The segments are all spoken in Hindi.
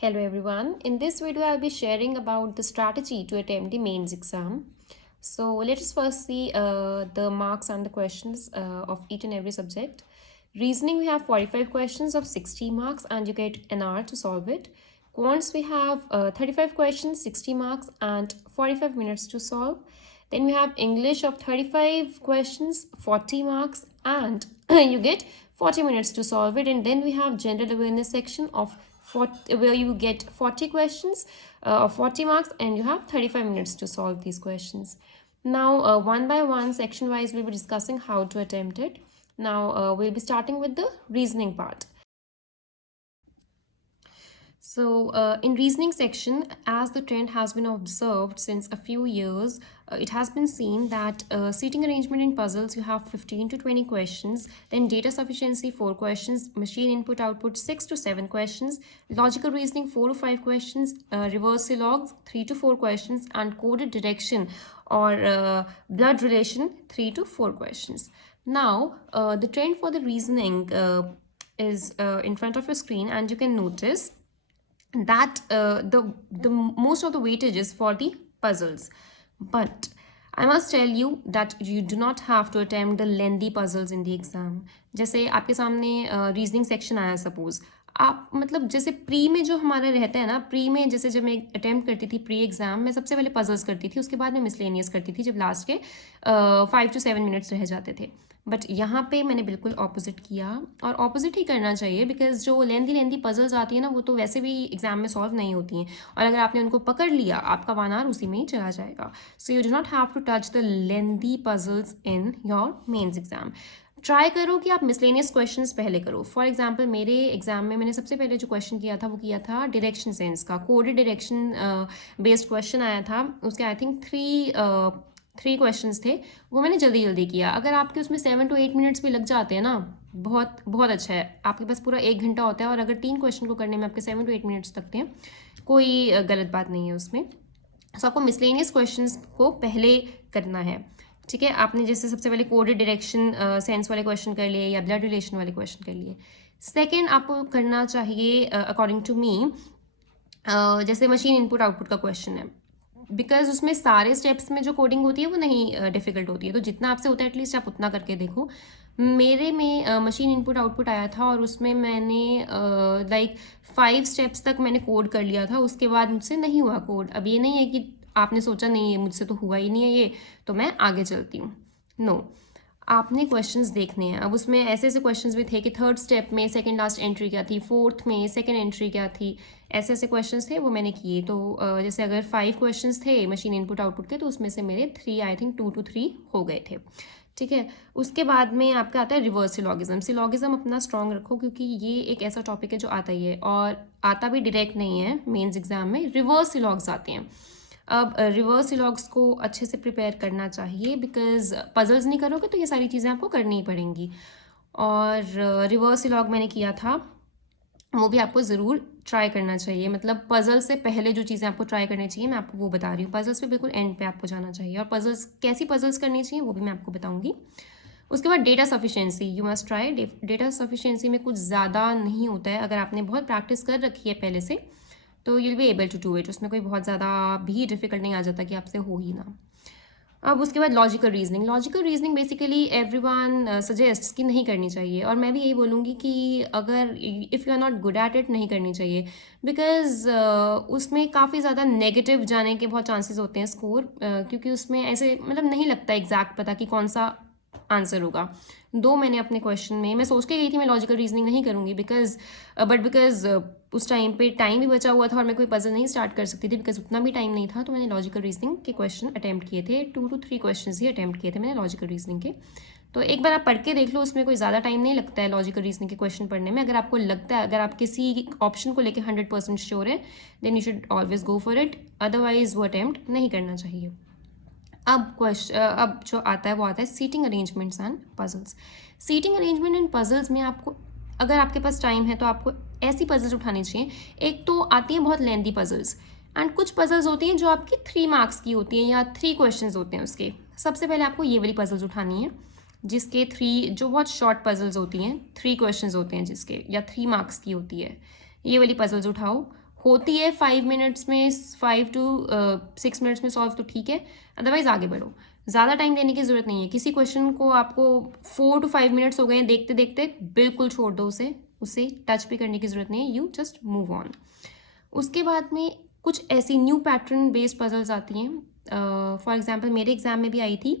Hello everyone. In this video, I'll be sharing about the strategy to attempt the mains exam. So let us first see the marks and the questions of each and every subject. Reasoning, we have 45 questions of 60 marks and you get an hour to solve it. Quants, we have 35 questions, 60 marks and 45 minutes to solve. Then we have English of 35 questions, 40 marks and you get 40 minutes to solve it. And then we have general awareness section of 40, where you get 40 questions of 40 marks and you have 35 minutes to solve these questions. Now, one by one, section wise, we'll be discussing how to attempt it. Now, we'll be starting with the reasoning part. So, in reasoning section, as the trend has been observed since a few years, it has been seen that seating arrangement in puzzles, you have 15 to 20 questions, then data sufficiency 4 questions, machine input output 6 to 7 questions, logical reasoning 4 to 5 questions, reverse logs 3 to 4 questions, and coded direction or blood relation 3 to 4 questions. Now, the trend for the reasoning is in front of your screen, and you can notice that the most of the weightage is for the puzzles, but I must tell you that you do not have to attempt the lengthy puzzles in the exam. जैसे आपके सामने रीजनिंग सेक्शन आया सपोज, आप मतलब जैसे प्री में जो हमारा रहता है ना, प्री में जैसे जब मैं अटेम्प्ट करती थी प्री एग्जाम, मैं सबसे पहले पजल्स करती थी, उसके बाद मैं मिसलेनियस करती थी जब लास्ट के 5 to 7 मिनट्स रह जाते थे. बट यहाँ पे मैंने बिल्कुल ऑपोजिट किया, और ऑपोजिट ही करना चाहिए बिकॉज जो लेंदी पजल्स आती है ना, वो तो वैसे भी एग्जाम में सॉल्व नहीं होती हैं, और अगर आपने उनको पकड़ लिया आपका 1 आवर उसी में ही चला जाएगा. So you do not have to touch the lengthy puzzles in your mains exam. Try करो कि आप मिसलेनियस क्वेश्चंस पहले करो. फॉर एग्जांपल मेरे एग्जाम में मैंने सबसे पहले जो क्वेश्चन किया था वो किया था डायरेक्शन सेंस का. कोडेड डायरेक्शन बेस्ड क्वेश्चन आया था, उसके आई थिंक थ्री क्वेश्चंस थे, वो मैंने जल्दी जल्दी किया. अगर आपके उसमें 7 to 8 मिनट्स भी लग जाते हैं ना, बहुत बहुत अच्छा है. आपके पास पूरा 1 घंटा होता है, और अगर 3 क्वेश्चन को करने में आपके 7 to 8 मिनट्स लगते हैं, कोई गलत बात नहीं है उसमें. सो आपको मिसलेनियस क्वेश्चंस को पहले करना है. ठीक है, आपने जैसे सबसे पहले कोडेड डायरेक्शन सेंस वाले क्वेश्चन कर लिए या ब्लड रिलेशन वाले क्वेश्चन कर लिए. सेकेंड आपको करना चाहिए अकॉर्डिंग टू मी, जैसे मशीन इनपुट आउटपुट का क्वेश्चन है, बिकॉज उसमें सारे स्टेप्स में जो कोडिंग होती है वो नहीं डिफिकल्ट होती है, तो जितना आपसे होता है एटलीस्ट आप उतना करके देखो. मेरे में मशीन इनपुट आउटपुट आया था, और उसमें मैंने लाइक 5 स्टेप्स तक मैंने कोड कर लिया था. उसके बाद मुझसे नहीं हुआ कोड. अब ये नहीं है कि आपने सोचा नहीं है मुझसे तो हुआ ही नहीं है ये, तो मैं आगे चलती हूँ. नो, आपने क्वेश्चंस देखने हैं. अब उसमें ऐसे ऐसे क्वेश्चंस भी थे कि 3rd स्टेप में सेकंड लास्ट एंट्री क्या थी, 4th में सेकंड एंट्री क्या थी, ऐसे ऐसे क्वेश्चंस थे, वो मैंने किए. तो जैसे अगर 5 क्वेश्चंस थे मशीन इनपुट आउटपुट के, तो उसमें से मेरे 3 आई थिंक 2 to 3 हो गए थे. ठीक है, उसके बाद में आपका आता है रिवर्स सिलॉगिज्म. सिलॉगिज्म अपना स्ट्रॉन्ग रखो, क्योंकि ये एक ऐसा टॉपिक है जो आता ही है, और आता भी डायरेक्ट नहीं है. मेंस एग्जाम में रिवर्स सिलॉग्स आते हैं. अब रिवर्स सिलॉग्स को अच्छे से प्रिपेयर करना चाहिए, बिकॉज पजल्स नहीं करोगे तो ये सारी चीज़ें आपको करनी ही पड़ेंगी. और रिवर्स सिलॉग मैंने किया था, वो भी आपको ज़रूर ट्राई करना चाहिए. मतलब पजल से पहले जो चीज़ें आपको ट्राई करनी चाहिए मैं आपको वो बता रही हूँ. पजल्स पे बिल्कुल एंड पे आपको जाना चाहिए, और पजल्स कैसी पजल्स करनी चाहिए वो भी मैं आपको बताऊँगी. उसके बाद data sufficiency you must try. Data sufficiency में कुछ ज़्यादा नहीं होता है, अगर आपने बहुत प्रैक्टिस कर रखी है पहले से तो you will be able to do it. उसमें कोई बहुत ज़्यादा भी डिफिकल्ट नहीं आ जाता कि आपसे हो ही ना. अब उसके बाद logical reasoning basically everyone suggest कि नहीं करनी चाहिए, और मैं भी यही बोलूँगी कि अगर if you are not good at it नहीं करनी चाहिए, बिकॉज उसमें काफ़ी ज़्यादा नेगेटिव जाने के बहुत चांसेस होते हैं स्कोर, क्योंकि उसमें ऐसे मतलब नहीं लगता एग्जैक्ट पता कि कौन सा आंसर होगा. मैंने अपने क्वेश्चन में मैं सोच के गई थी मैं लॉजिकल रीजनिंग नहीं करूँगी, बिकॉज उस टाइम पे टाइम भी बचा हुआ था और मैं कोई पजल नहीं स्टार्ट कर सकती थी, बिकॉज उतना भी टाइम नहीं था. तो मैंने लॉजिकल रीजनिंग के क्वेश्चन अटैम्प्ट किए थे. 2 to 3 क्वेश्चन ही अटैम्प्ट किए थे मैंने लॉजिकल रीजनिंग के. तो एक बार आप पढ़ के देख लो, उसमें कोई ज़्यादा टाइम नहीं लगता है लॉजिकल रीजनिंग के क्वेश्चन पढ़ने में. अगर आपको लगता है, अगर आप किसी ऑप्शन को लेकर 100% श्योर है, then you should always go for it, otherwise वो अटैम्प्ट नहीं करना चाहिए. अब जो आता है वो आता है seating arrangements and puzzles. Seating arrangement and puzzles में आपको, अगर आपके पास टाइम है तो आपको ऐसी पजल्स उठानी चाहिए. एक तो आती हैं बहुत लेंदी पजल्स, एंड कुछ पजल्स होती हैं जो आपकी 3 मार्क्स की होती हैं या 3 क्वेश्चंस होते हैं उसके. सबसे पहले आपको ये वाली पजल्स उठानी है, जिसके 3, जो बहुत शॉर्ट पजल्स होती हैं, 3 क्वेश्चंस होते हैं जिसके, या 3 मार्क्स की होती है, ये वाली पजल्स उठाओ. होती है 5 मिनट्स में, 5 to 6 मिनट्स में सॉल्व, तो ठीक है, अदरवाइज आगे बढ़ो। ज़्यादा टाइम देने की ज़रूरत नहीं है। किसी क्वेश्चन को आपको 4 to 5 मिनट्स हो गए हैं देखते देखते, बिल्कुल छोड़ दो उसे, उसे टच भी करने की ज़रूरत नहीं है, यू जस्ट मूव ऑन। उसके बाद में कुछ ऐसी न्यू पैटर्न बेस्ड पजल्स आती हैं। फॉर एग्जांपल मेरे एग्जाम में भी आई थी,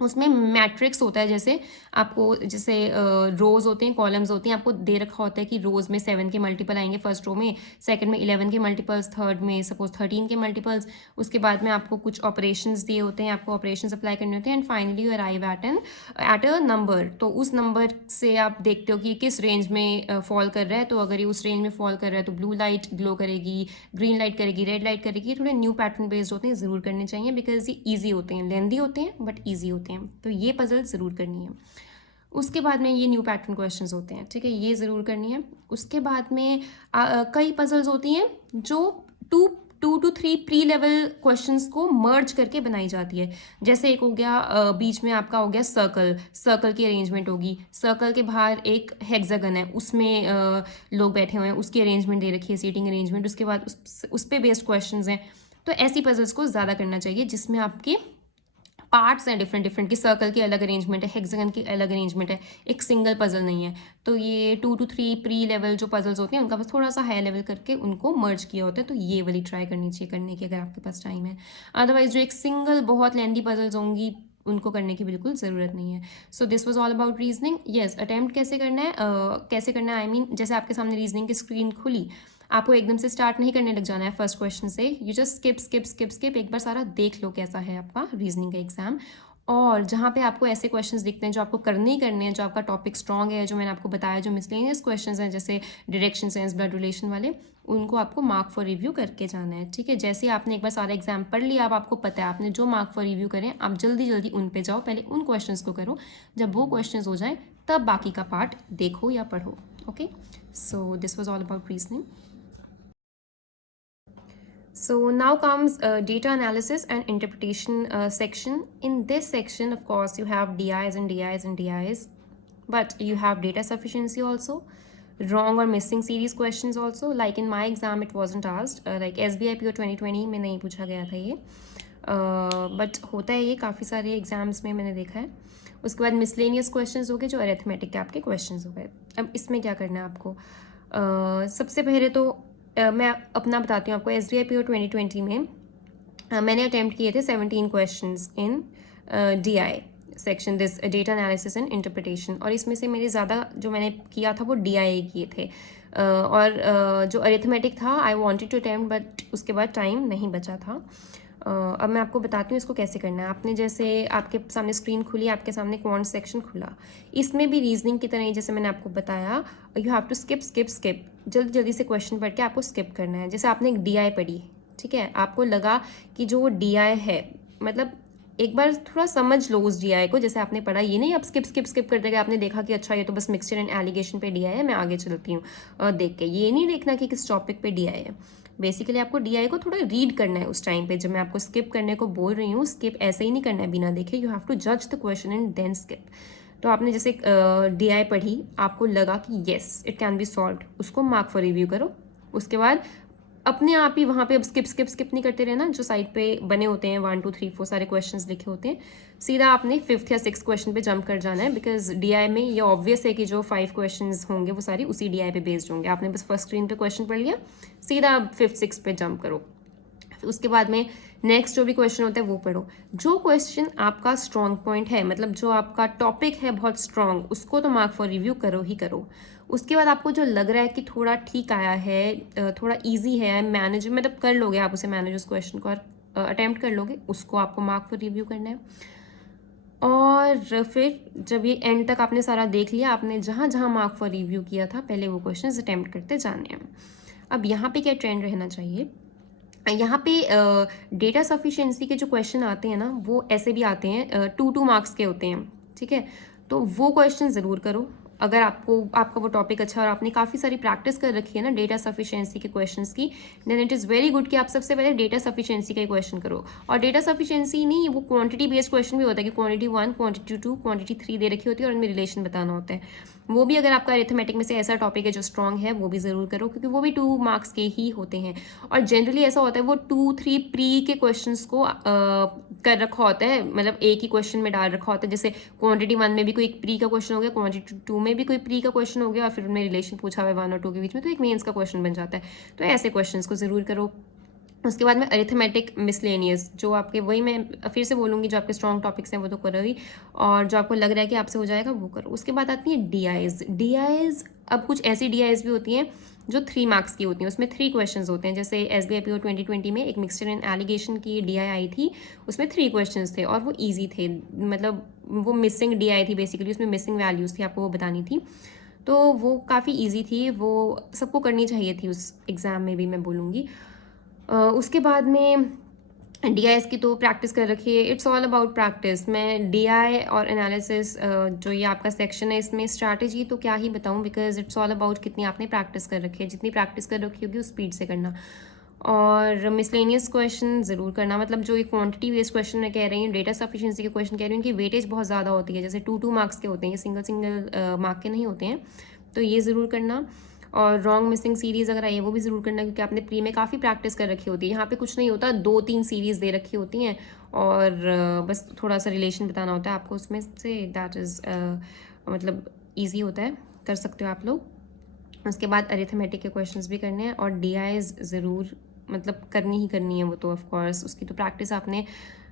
उसमें मैट्रिक्स होता है, जैसे आपको जैसे रोज़ होते हैं, कॉलम्स होती हैं, आपको दे रखा होता है कि रोज़ में 7 के मल्टीपल आएंगे फर्स्ट रो में, सेकंड में 11 के मल्टीपल्स, थर्ड में सपोज 13 के मल्टीपल्स। उसके बाद में आपको कुछ ऑपरेशंस दिए होते हैं, आपको ऑपरेशंस अप्लाई करने होते हैं, and finally you arrive at a number. तो उस नंबर से आप देखते हो कि ये किस रेंज में फॉल कर रहा है। तो अगर ये उस रेंज में फॉल कर रहा है तो ब्लू लाइट ग्लो करेगी, ग्रीन लाइट करेगी, रेड लाइट करेगी। ये थोड़े न्यू पैटर्न बेस्ड होते हैं, ज़रूर करने चाहिए, बिकॉज ये ईजी होते हैं, लेंदी होते हैं बट ईजी होते हैं, तो ये पजल ज़रूर करनी है। उसके बाद में ये न्यू पैटर्न क्वेश्चंस होते हैं, ठीक है, ये ज़रूर करनी है। उसके बाद में कई पजल्स होती हैं जो 2 to 3 प्री लेवल क्वेश्चंस को मर्ज करके बनाई जाती है। जैसे एक हो गया बीच में आपका हो गया सर्कल की अरेंजमेंट होगी, सर्कल के बाहर एक हेक्सागन है, उसमें लोग बैठे हुए हैं, उसकी अरेंजमेंट दे रखी है, सीटिंग अरेंजमेंट, उसके बाद उस पे बेस्ड क्वेश्चंस हैं। तो ऐसी पजल्स को ज़्यादा करना चाहिए जिसमें आपके पार्ट्स हैं डिफरेंट डिफरेंट, की सर्कल की अलग अरेंजमेंट है, हेक्सागन की अलग अरेंजमेंट है, एक सिंगल पजल नहीं है। तो ये 2 to 3 प्री लेवल जो पजल्स होते हैं उनका बस थोड़ा सा हाई लेवल करके उनको मर्ज किया होता है, तो ये वाली ट्राई करनी चाहिए करने की, अगर आपके पास टाइम है। अदरवाइज जो एक सिंगल बहुत लेंदी पजल्स होंगी उनको करने की बिल्कुल ज़रूरत नहीं है। सो this was all about reasoning. Yes, attempt कैसे करना है, कैसे करना है, आई मीन जैसे आपके सामने रीजनिंग की स्क्रीन खुली, आपको एकदम से स्टार्ट नहीं करने लग जाना है फर्स्ट क्वेश्चन से, you just skip skip skip skip, एक बार सारा देख लो कैसा है आपका रीजनिंग का एग्जाम। और जहाँ पे आपको ऐसे क्वेश्चंस दिखते हैं जो आपको करने ही करने हैं, जो आपका टॉपिक स्ट्रॉन्ग है, जो मैंने आपको बताया, जो मिसलेनियस क्वेश्चंस हैं जैसे डायरेक्शन सेंस, ब्लड रिलेशन वाले, उनको आपको मार्क फॉर रिव्यू करके जाना है, ठीक है। जैसे ही आपने एक बार सारा एग्जाम पढ़ लिया, अब आपको पता है आपने जो मार्क फॉर रिव्यू करें, आप जल्दी जल्दी उन पे जाओ, पहले उन क्वेश्चंस को करो, जब वो क्वेश्चंस हो जाएं तब बाकी का पार्ट देखो या पढ़ो। Okay, so this was all about reasoning. So now comes data analysis and interpretation section. In this section, of course, you have DIs and DIs and DIs, but you have data sufficiency also, wrong or missing series questions also. Like in my exam, it wasn't asked. Like SBI PO 2020 में नहीं पूछा गया था ये, but होता है ये काफ़ी सारे एग्जाम्स में, मैंने देखा है। उसके बाद मिसलेनियस क्वेश्चंस हो गए, जो अरिथमेटिक के आपके क्वेश्चंस हो गए। अब इसमें क्या करना है आपको, सबसे पहले तो मैं अपना बताती हूँ आपको। SBI PO 2020 में मैंने अटैम्प्ट किए थे 17 questions in DI section, this data analysis and interpretation, और इसमें से मेरे ज़्यादा जो मैंने किया था वो DI किए थे। और जो अरिथमेटिक था I wanted to attempt, but उसके बाद टाइम नहीं बचा था। अब मैं आपको बताती हूँ इसको कैसे करना है। आपने जैसे आपके सामने स्क्रीन खुली, आपके सामने क्वांट सेक्शन खुला, इसमें भी रीजनिंग की तरह ही जैसे मैंने आपको बताया, you have to skip skip skip, जल्दी जल्दी से क्वेश्चन पढ़ के आपको स्किप करना है। जैसे आपने एक DI पढ़ी, ठीक है, आपको लगा कि जो वो DI है, मतलब एक बार थोड़ा समझ लो उस DI को, जैसे आपने पढ़ा, ये नहीं आप स्किप स्किप स्किप करते गए, आपने देखा कि अच्छा ये तो बस मिक्सचर एंड एलिगेशन पे DI है, मैं आगे चलती हूँ देख के, ये नहीं देखना कि किस टॉपिक पे DI है। बेसिकली आपको DI को थोड़ा रीड करना है उस टाइम पे, जब मैं आपको स्किप करने को बोल रही हूँ, स्किप ऐसे ही नहीं करना है बिना देखे, यू हैव टू जज the question and then skip. तो आपने जैसे DI पढ़ी, आपको लगा कि yes it can be solved, उसको मार्क फॉर रिव्यू करो। उसके बाद अपने आप ही वहाँ पे अब स्किप स्किप स्किप नहीं करते रहना, जो साइड पे बने होते हैं 1 2 3 4 सारे क्वेश्चंस लिखे होते हैं, सीधा आपने 5th या 6th क्वेश्चन पे जंप कर जाना है, बिकॉज DI में ये ऑब्वियस है कि जो 5 क्वेश्चंस होंगे वो सारी उसी DI पे बेस्ड होंगे। आपने बस फर्स्ट स्क्रीन पे क्वेश्चन पढ़ लिया, सीधा 5th 6th पे जंप करो। उसके बाद में नेक्स्ट जो भी क्वेश्चन होता है वो पढ़ो। जो क्वेश्चन आपका स्ट्रॉन्ग पॉइंट है, मतलब जो आपका टॉपिक है बहुत स्ट्रॉन्ग, उसको तो मार्क फॉर रिव्यू करो ही करो। उसके बाद आपको जो लग रहा है कि थोड़ा ठीक आया है, थोड़ा इजी है, मैनेज मतलब कर लोगे आप उसे, मैनेज उस क्वेश्चन को और अटैम्प्ट कर लोगे, उसको आपको मार्क फॉर रिव्यू करना है। और फिर जब ये एंड तक आपने सारा देख लिया, आपने जहाँ जहाँ मार्क फॉर रिव्यू किया था पहले वो क्वेश्चन अटैम्प्ट करते जाने हैं। अब यहाँ पे क्या ट्रेंड रहना चाहिए, यहाँ पे डेटा सफिशिएंसी के जो क्वेश्चन आते हैं ना, वो ऐसे भी आते हैं 2 मार्क्स के होते हैं, ठीक है। तो वो क्वेश्चन ज़रूर करो अगर आपका वो टॉपिक अच्छा और आपने काफ़ी सारी प्रैक्टिस कर रखी है ना डेटा सफिशिएंसी के क्वेश्चंस की, then it is very good कि आप सबसे पहले डेटा सफिशिएंसी का ही क्वेश्चन करो। और डेटा सफिशिएंसी नहीं, वो क्वांटिटी बेस्ड क्वेश्चन भी होता है कि क्वांटिटी 1, क्वांटिटी 2, क्वांटिटी 3 दे रखी होती है और उनमें रिलेशन बताना होता है। वो भी अगर आपका अरिथमेटिक में से ऐसा टॉपिक है जो स्ट्रॉन्ग है वो भी ज़रूर करो, क्योंकि वो भी 2 मार्क्स के ही होते हैं। और जनरली ऐसा होता है वो 2-3 प्री के क्वेश्चंस को कर रखा होता है, मतलब एक ही क्वेश्चन में डाल रखा होता है। जैसे क्वांटिटी 1 में भी कोई प्री का क्वेश्चन हो गया, क्वांटिटी 2 में भी कोई प्री का क्वेश्चन हो गया, और फिर उनमें रिलेशन पूछा हुआ है 1 और 2 के बीच में, तो एक मेंस का क्वेश्चन बन जाता है। तो ऐसे क्वेश्चन को ज़रूर करो। उसके बाद में अरिथमेटिक मिसलेनियस, जो आपके, वही मैं फिर से बोलूँगी, जो आपके स्ट्रॉन्ग टॉपिक्स हैं वो तो करो ही, और जो आपको लग रहा है कि आपसे हो जाएगा वो करो। उसके बाद आती है DIs। अब कुछ ऐसी DIs भी होती हैं जो 3 मार्क्स की होती हैं, उसमें 3 क्वेश्चंस होते हैं। जैसे SBI PO 2020 में एक मिक्सचर एंड एलिगेशन की DI आई थी, उसमें 3 क्वेश्चंस थे और वो ईजी थे, मतलब वो मिसिंग DI थी बेसिकली, उसमें मिसिंग वैल्यूज़ थी, आपको वो बतानी थी। तो वो काफ़ी ईजी थी, वो सबको करनी चाहिए थी उस एग्ज़ाम में भी, मैं बोलूँगी। उसके बाद में DIs की तो प्रैक्टिस कर रखी है, इट्स ऑल अबाउट प्रैक्टिस। मैं DI और एनालिसिस, जो ये आपका सेक्शन है, इसमें स्ट्रैटेजी तो क्या ही बताऊं, बिकॉज इट्स ऑल अबाउट कितनी आपने प्रैक्टिस कर रखी है। जितनी प्रैक्टिस कर रखी होगी उस स्पीड से करना। और मिसलेनियस क्वेश्चन ज़रूर करना, मतलब जो ये क्वांटिटी बेस्ड क्वेश्चन मैं कह रही हूँ, डेटा सफिशिएंसी के क्वेश्चन कह रही हूँ, उनकी वेटेज बहुत ज़्यादा होती है। जैसे 2 मार्क्स के होते हैं, ये सिंगल मार्क के नहीं होते हैं, तो ये ज़रूर करना। और रॉन्ग मिसिंग सीरीज़ अगर आई है वो भी ज़रूर करना, क्योंकि आपने प्री में काफ़ी प्रैक्टिस कर रखी होती है। यहाँ पे कुछ नहीं होता, 2-3 सीरीज़ दे रखी होती हैं, और बस थोड़ा सा रिलेशन बताना होता है आपको उसमें से। दैट इज़ मतलब ईजी होता है, कर सकते हो आप लोग। उसके बाद अरिथमेटिक के क्वेश्चंस भी करने हैं, और DIs ज़रूर मतलब करनी ही करनी है वो तो, ऑफ कोर्स उसकी तो प्रैक्टिस आपने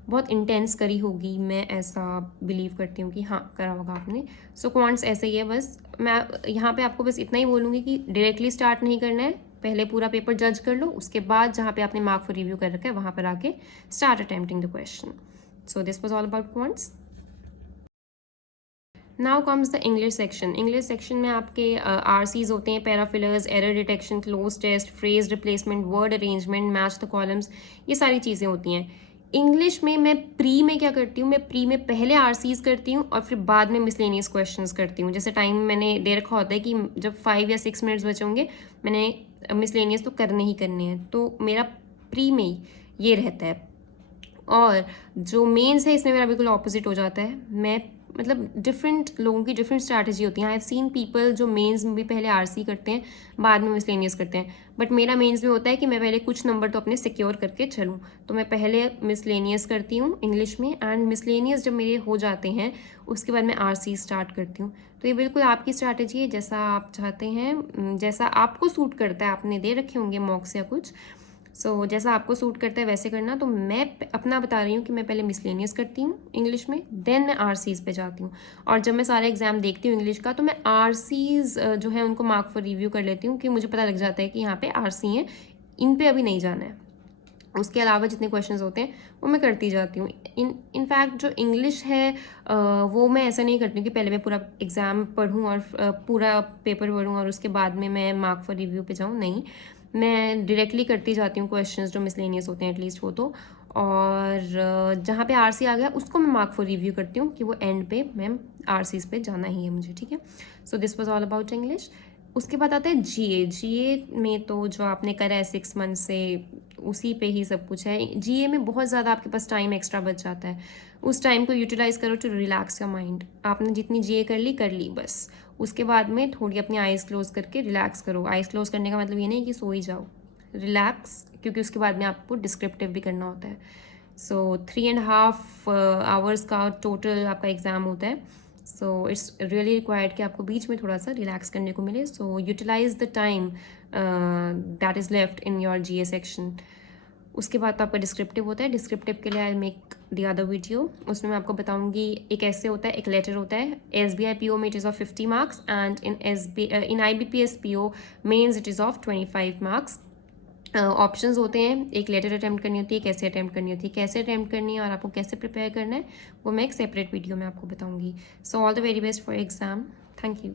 बहुत इंटेंस करी होगी, मैं ऐसा बिलीव करती हूँ कि हाँ करा होगा आपने। सो क्वांट्स ऐसे ही है। बस मैं यहाँ पे आपको बस इतना ही बोलूँगी कि डायरेक्टली स्टार्ट नहीं करना है, पहले पूरा पेपर जज कर लो, उसके बाद जहाँ पे आपने मार्क फॉर रिव्यू कर रखा है वहाँ पर आके start attempting the question. So this was all about quants. Now comes the English section. English section में आपके RCs होते हैं, para fillers, error detection, cloze test, phrase replacement, word arrangement, match the columns, ये सारी चीज़ें होती हैं। इंग्लिश में मैं प्री में क्या करती हूँ, मैं प्री में पहले RCs करती हूँ और फिर बाद में मिसलेनियस क्वेश्चंस करती हूँ। जैसे टाइम मैंने दे रखा होता है कि जब 5 या 6 मिनट्स बचे होंगे, मैंने मिसलेनियस तो करने ही करने हैं, तो मेरा प्री में ही ये रहता है। और जो मेंस है इसमें मेरा बिल्कुल ऑपोजिट हो जाता है। मैं मतलब डिफरेंट लोगों की डिफरेंट स्ट्रैटेजी होती है। आई हैव सीन पीपल जो मेंस में भी पहले RC करते हैं, बाद में मिसलेनियस करते हैं, बट मेरा मेंस में होता है कि मैं पहले कुछ नंबर तो अपने सिक्योर करके चलूँ, तो मैं पहले मिसलेनियस करती हूँ इंग्लिश में, एंड मिसलेनियस जब मेरे हो जाते हैं उसके बाद मैं RC स्टार्ट करती हूँ। तो ये बिल्कुल आपकी स्ट्रैटेजी है, जैसा आप चाहते हैं, जैसा आपको सूट करता है। आपने दे रखे होंगे मॉक्स या कुछ, सो जैसा आपको सूट करता है वैसे करना। तो मैं अपना बता रही हूँ कि मैं पहले मिसलेनियस करती हूँ इंग्लिश में, देन मैं RCs पे जाती हूँ। और जब मैं सारे एग्जाम देखती हूँ इंग्लिश का, तो मैं RCs जो है उनको मार्क फॉर रिव्यू कर लेती हूँ, कि मुझे पता लग जाता है कि यहाँ पे RC हैं, इन पे अभी नहीं जाना है। उसके अलावा जितने क्वेश्चंस होते हैं वो मैं करती जाती हूँ। इनफैक्ट जो इंग्लिश है वो मैं ऐसा नहीं करती हूँ कि पहले मैं पूरा एग्ज़ाम पढ़ूँ और पूरा पेपर पढ़ूँ और उसके बाद में मैं मार्क फॉर रिव्यू पे जाऊँ, नहीं। मैं डायरेक्टली करती जाती हूँ क्वेश्चंस जो मिसलेनियस होते हैं, एटलीस्ट वो तो। और जहाँ पे RC आ गया उसको मैं मार्क फॉर रिव्यू करती हूँ, कि वो एंड पे मैं RCs पे जाना ही है मुझे, ठीक है। सो this was all about English. उसके बाद आता है GA में तो जो आपने करा है 6 मंथ से, उसी पे ही सब कुछ है। GA में बहुत ज़्यादा आपके पास टाइम एक्स्ट्रा बच जाता है, उस टाइम को यूटिलाइज करो टू रिलैक्स योर माइंड। आपने जितनी GA कर ली बस। उसके बाद में थोड़ी अपनी आइज़ क्लोज करके रिलैक्स करो। आइज़ क्लोज करने का मतलब ये नहीं कि सो ही जाओ, रिलैक्स, क्योंकि उसके बाद में आपको डिस्क्रिप्टिव भी करना होता है। सो 3.5 आवर्स का टोटल आपका एग्ज़ाम होता है। सो इट्स रियली रिक्वायर्ड कि आपको बीच में थोड़ा सा रिलैक्स करने को मिले। So utilise the time that is left in your GA section. उसके बाद तो आपका डिस्क्रिप्टिव होता है। डिस्क्रिप्टिव के लिए I make the other video, उसमें मैं आपको बताऊंगी एक ऐसे होता है, एक लेटर होता है। SBI PO में it is of 50 marks, and in IBPS PO mains it is of 25 marks. Options होते हैं, एक लेटर अटैम्प्ट करनी होती है, कैसे अटैम्प्ट करनी होती है, कैसे अटैम्प्ट करनी है और आपको कैसे प्रिपेयर करना है, वो मैं एक सेपरेट वीडियो में आपको बताऊंगी। So all the very best for exam. Thank you.